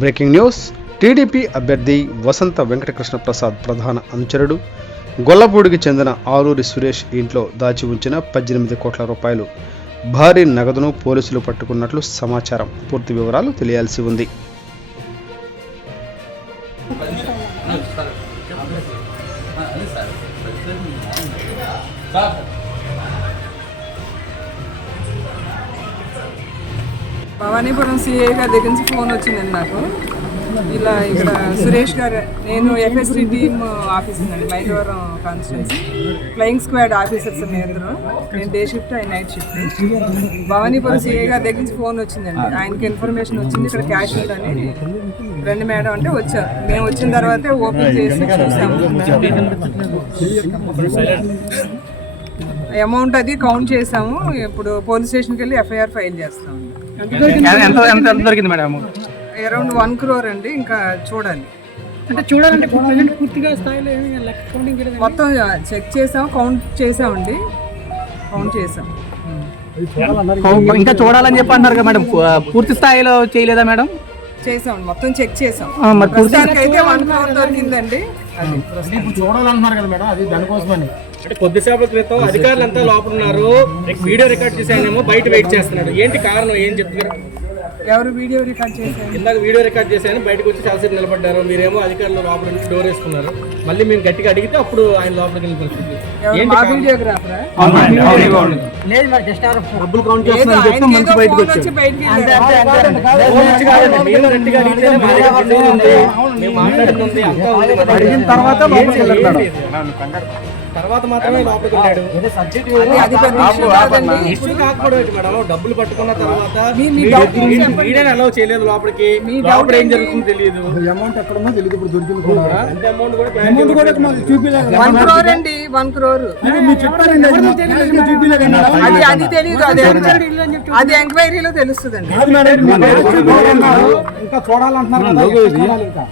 Breaking news. TDP అభ్యర్థి వసంత వెంకటకృష్ణ ప్రసాద్ ప్రధాన అనుచరుడు గొల్లపూడికి చెందిన ఆలూరి సురేష్ ఇంట్లో దాచి ఉంచిన 18 కోట్ల రూపాయలు భారీ నగదును పోలీసులు పట్టుకున్నట్లు సమాచారం. పూర్తి వివరాలు తెలియాల్సి ఉంది. భవానీపురం సిఐ గారి దగ్గర నుంచి ఫోన్ వచ్చిందండి నాకు. ఇలా ఇక్కడ సురేష్ గారు, నేను ఎఫ్ఎస్టీ టీమ్ ఆఫీసర్ అండి, Mylavaram constituency flying squad officers ఇద్దరు. నేను డే షిఫ్ట్, ఆయన నైట్ షిఫ్ట్. భవానీపురం సిఐ గారి దగ్గర నుంచి ఫోన్ వచ్చిందండి. ఆయనకి ఇన్ఫర్మేషన్ వచ్చింది ఇక్కడ క్యాష్ ఉందని. రండి మేడం అంటే వచ్చారు. మేము వచ్చిన తర్వాతే ఓపెన్ చేసి చూసాము. అమౌంట్ అది కౌంట్ చేసాము. ఇప్పుడు పోలీస్ స్టేషన్కి వెళ్ళి ఎఫ్ఐఆర్ ఫైల్ చేస్తాము. అరౌండ్ 1 crore అండి. ఇంకా చూడాలి, అంటే చూడాలంటే పూర్తిగా స్థాయిలో మొత్తం చెక్ చేసాం, కౌంట్ చేసామండి, కౌంట్ చేసాం. ఇంకా చూడాలని చెప్పి అన్నారు కదా మేడం, పూర్తి స్థాయిలో చేయలేదా మేడం? చేసాం, మొత్తం చెక్ చేసాం. ప్రస్తుతానికి అయితే 1 crore దొరికిందండి. చూడాలన్నారు కదా మేడం, అది దానికోసమని. అంటే కొద్దిసేపటి క్రితం అధికారులు అంతా లోపల ఉన్నారు, వీడియో రికార్డ్ చేసానేమో బయట వెయిట్ చేస్తున్నాడు. ఏంటి కారణం, ఏం చెప్తున్నారు? ఎవరు వీడియో రికార్డ్ చేశారు? ఇందాక వీడియో రికార్డ్ చేశాను, బయటకు వచ్చి చాలాసేపు నిలబడ్డారు. మీరేమో అధికారులు లోపల నుంచి డోర్ వేసుకున్నారు. మళ్ళీ మేము గట్టిగా అడిగితే అప్పుడు ఆయన లోపలికి వెళ్ళిన పరిస్థితి. వీడియోగ్రాఫరా? డబ్బులు కౌంట్ చేస్తున్నారు చెప్తే మంచి బయటకు వచ్చి మేము గట్టిగా అడిగితే మా దగ్గర విజయం ఉంది, మేము మాట్లాడింది ఉంది, అంతా ఉంది. అడిగిన తర్వాత తర్వాత మాత్రమే లోపలికి వెళ్ళాడు. ఇష్యూ కాకపోవడం మేడం, డబ్బులు పట్టుకున్న తర్వాత మీడియాని అలౌ చేయలేదు లోపలికి. లోపల ఏం జరుగుతుందో తెలియదు. అమౌంట్ ఎక్కడ ఉందో తెలియదు. ఇప్పుడు దొరికింది కూడా అంతే అమౌంట్ కూడా 1 crore అండి. 1 crore అది తెలియదు. అది ఎంక్వైరీలో తెలుస్తుందండి. ఇంకా చూడాలంటున్నారు కదా.